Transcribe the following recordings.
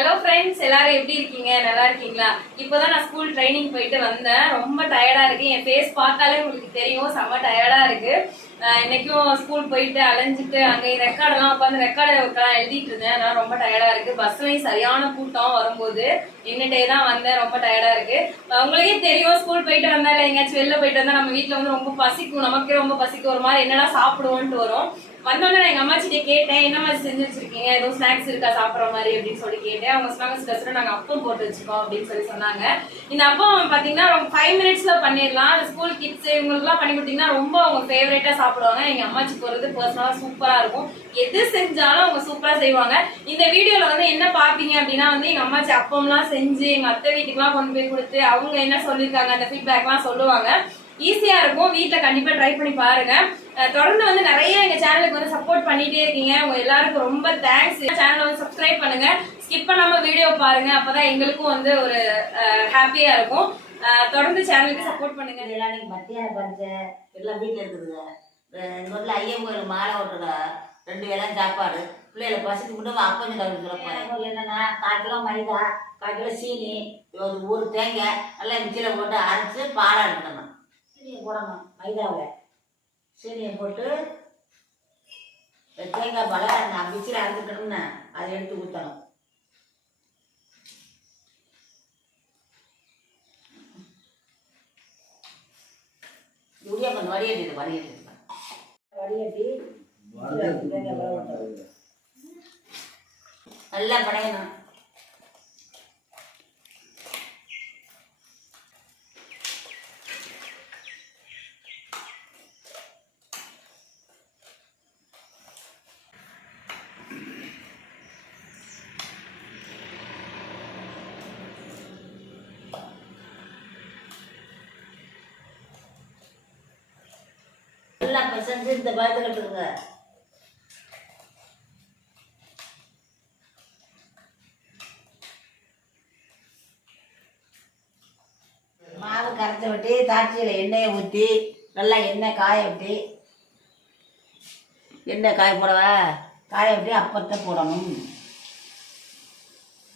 Hello friends எல்லாரும் எப்படி இருக்கீங்க? நல்லா இருக்கீங்களா? இப்போதான் நான் ஸ்கூல் ட்ரைனிங் போயிட்டு வந்தேன். ரொம்ப டயர்டா இருக்கு. என் ஃபேஸ் பார்த்தாலே உங்களுக்கு தெரியும். செம்ம டயர்டா இருக்கு. இன்னைக்கும் ஸ்கூல் போயிட்டு அலைஞ்சிட்டு அங்கே ரெக்கார்டெல்லாம் உட்காந்து ரெக்கார்டு எழுதிட்டு இருந்தேன். அதனால ரொம்ப டயர்டா இருக்கு. பஸ்லையும் சரியான கூட்டம் வரும்போது நின்னுட்டே தான் வந்தேன். ரொம்ப டயர்டா இருக்கு. உங்களுக்கே தெரியும் ஸ்கூல் போயிட்டு வந்தா இல்லை எங்கேயாச்சும் வெளில போயிட்டு வந்தா நம்ம வீட்டில் வந்து ரொம்ப பசிக்கும். நமக்கே ரொம்ப பசிக்கும். ஒரு மாதிரி என்னடா சாப்பிடுவோன்ட்டு வரும். வந்தோடனே எங்க அம்மாச்சிட்ட கேட்டேன் என்ன மாதிரி செஞ்சு வச்சிருக்கீங்க? எதுவும் ஸ்நாக்ஸ் இருக்கா சாப்பிட்ற மாதிரி? அப்படின்னு சொல்லி கேட்டேன். அவங்க சொன்னாங்க ஸ்பெஷலாக நாங்கள் அப்பம் போட்டு வச்சுக்கோம் அப்படின்னு சொல்லி சொன்னாங்க. இந்த அப்பம் பார்த்தீங்கன்னா ஃபைவ் மினிட்ஸ்ல பண்ணிடலாம். ஸ்கூல் கிட்ஸ் இவங்களுக்குலாம் பண்ணி கொடுத்தீங்கன்னா ரொம்ப அவங்க ஃபேவரேட்டாக சாப்பிடுவாங்க. எங்க அம்மாச்சி போகிறது பர்சனலாக சூப்பராக இருக்கும். எது செஞ்சாலும் அவங்க சூப்பராக செய்வாங்க. இந்த வீடியோவில் வந்து என்ன பார்ப்பீங்க அப்படின்னா வந்து எங்க அம்மாச்சி அப்பம்லாம் செஞ்சு எங்க அத்தை வீட்டுக்குலாம் கொண்டு போய் கொடுத்து அவங்க என்ன சொல்லியிருக்காங்க அந்த ஃபீட்பேக்லாம் சொல்லுவாங்க. ஈஸியா இருக்கும். வீட்ல கண்டிப்பா ட்ரை பண்ணி பாருங்க. அஹ் தொடர்ந்து வந்து நிறைய எங்க சேனலுக்கு வந்து சப்போர்ட் பண்ணிட்டே இருக்கீங்க. உங்க எல்லாருக்கும் ரொம்ப தேங்க்ஸ் சேனலை வந்து சப்ஸ்கிரைப் பண்ணுங்க. ஸ்கிப் பண்ணாம வீடியோ பாருங்க. அப்பதான் எங்களுக்கும் வந்து ஒரு ஹாப்பியா இருக்கும். தொடர்ந்து சேனலுக்கு சப்போர்ட் பண்ணுங்க. இதெல்லாம் இன்னைக்கு மத்தியானம் பறிச்ச எல்லாம் வீட்டில் இருக்குதுங்க. இந்த முதல்ல ஐயன் கோயில் மாலை ஓட்டுறா ரெண்டு வேளை சாப்பாடு. பிள்ளைகளை பசிக்கு மட்டும் அப்பஞ்சு கலந்து சொல்லப்போம் என்னன்னா கால் கிலோ மைதா கால் கிலோ சீனி ஒரு ஒரு தேங்காய் நல்லா மிக்சியில் போட்டு அரைச்சி பாலாக எடுக்கணும் சீனியை போடணும் மைதாவில். சீனியை போட்டு தேங்காய் பாலை நான் மிக்சியில் அரைச்சிக்கணும்னு அதை எடுத்து ஊற்றணும் இடியாப்பம் வடிகட்டிடு வடிகட்டிடு வடிகட்டி நல்லா படையணும் எல்லா பசங்க இந்த பழத்தை கட்டுங்க. மாவு கரைச்சி விட்டு தாட்சியில் எண்ணெயை ஊற்றி நல்லா எண்ணெய் காய விட்டு எண்ணெய் காய போடவா? காய விட்டு அப்பத்தை போடணும்.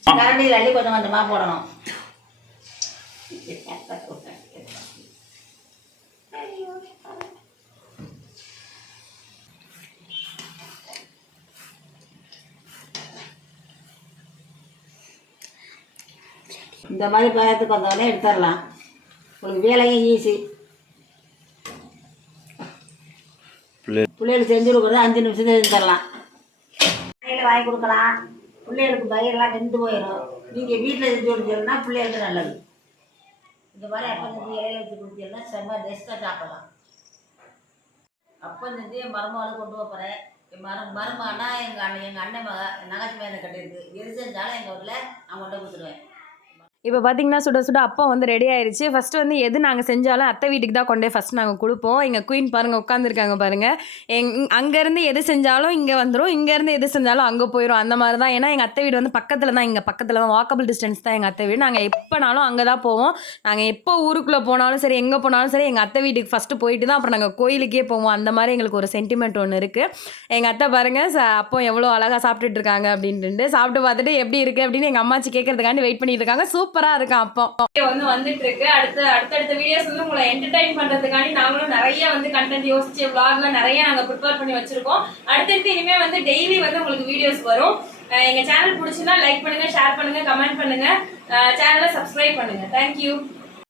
கரண்டியில் அள்ளி கொஞ்சம் கொஞ்சமாக போடணும். இந்த மாதிரி பழத்துக்கு வந்தோடனே எடுத்துடலாம். உங்களுக்கு வேலையும் ஈஸி பிள்ளைகளுக்கு செஞ்சு கொடுக்குறது அஞ்சு நிமிஷம் செஞ்சு தரலாம். கடையில் வாங்கி கொடுக்கலாம். பிள்ளைகளுக்கு பயிரெல்லாம் வெந்து போயிடும் நீங்கள் வீட்டில் செஞ்சு கொடுத்தீங்கன்னா பிள்ளைகளுக்கு நல்லது. இந்த மாதிரி அப்போ செஞ்சு இலையில வச்சு கொடுத்தீங்கன்னா செம்ம டேஸ்ட்டாக சாப்பிடலாம். அப்போ செஞ்சு என் கொண்டு போகிறேன் என் மரு மருமகனா எங்கள் அண்ணன் எங்கள் அண்ணன் மக நகைச்சி மேலே கட்டியிருக்கு. எது செஞ்சாலும் எங்கள் வீட்டில் நான் கொண்டு கொடுத்துருவேன். இப்போ பார்த்தீங்கன்னா சுட சுட அப்பா வந்து ரெடி ஆயிருச்சு. ஃபஸ்ட்டு வந்து எது நாங்கள் செஞ்சாலும் அத்தை வீட்டுக்கு தான் கொண்டே ஃபர்ஸ்ட் நாங்கள் கொடுப்போம். எங்கள் குயின் பாருங்கள் உட்காந்துருக்காங்க பாருங்கள் எங் அங்கேருந்து எது செஞ்சாலும் இங்கே வந்துடும் இங்கேருந்து எது செஞ்சாலும் அங்கே போயிடும் அந்த மாதிரி தான். ஏன்னா எங்கள் அத்தை வீடு வந்து பக்கத்தில் தான். இங்கே பக்கத்தில் தான். வாக்கபிள் டிஸ்டன்ஸ் தான் எங்கள் அத்தை வீடு. நாங்கள் எப்போனாலும் அங்கே தான் போவோம். நாங்கள் எப்போ ஊருக்குள்ளே போனாலும் சரி எங்கே போனாலும் சரி எங்கள் அத்தை வீட்டுக்கு ஃபஸ்ட்டு போயிட்டு தான் அப்புறம் நாங்கள் கோயிலுக்கே போவோம். அந்த மாதிரி எங்களுக்கு ஒரு சென்டிமெண்ட் ஒன்று இருக்குது எங்கள் அத்தை பாருங்கள் ச அப்போ எவ்வளோ அழகாக சாப்பிட்டுட்டு இருக்காங்க அப்படின்ட்டு. சாப்பிட்டு பார்த்துட்டு எப்படி இருக்குது அப்படின்னு எங்கள் அம்மாச்சி கேட்கறதுக்காண்டி வெயிட் பண்ணிட்டு இருக்காங்க. சூப்பரா இருக்கும் அப்போ. வந்து வந்துட்டு இருக்கு அடுத்த அடுத்தடுத்த வீடியோஸ் வந்து உங்களை என்டர்டைன் பண்றதுக்காண்டி நாங்களும் நிறைய வந்து கண்டென்ட் யோசிச்சு vlogல நிறைய நாங்க ப்ரிப்பேர் பண்ணி வச்சிருக்கோம். அடுத்தடுத்து இனிமே வந்து டெய்லி வந்து உங்களுக்கு வீடியோஸ் வரும். எங்க சேனல் பிடிச்சிருந்தா லைக் பண்ணுங்க ஷேர் பண்ணுங்க கமெண்ட் பண்ணுங்க. சேனலை சப்ஸ்கிரைப் பண்ணுங்க. தேங்க்யூ